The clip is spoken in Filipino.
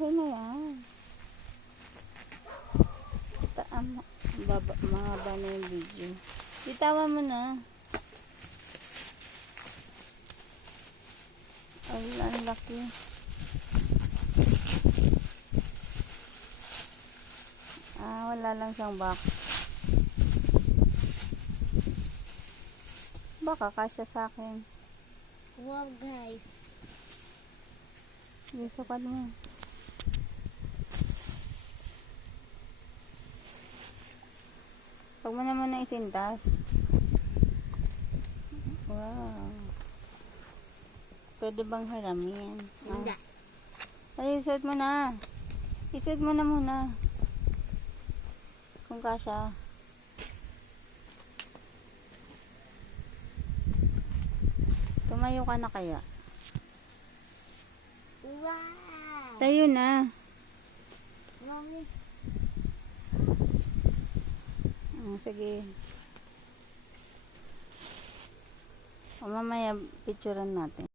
Okay na yan. Mahaba na yung video. Bitawan mo na. Ay, ang laki. Wala lang siyang box. Baka kasya sa akin. Wow, guys. Sige, sukat mo. Huwag mo naman na isintas. Wow. Pwede bang haramin? Hindi. Ay, isuot mo na. Isuot mo na muna. Kung kasya. Tumayo ka na kaya? Wow. Tayo na. Mami. Sige. O mamaya picturean natin.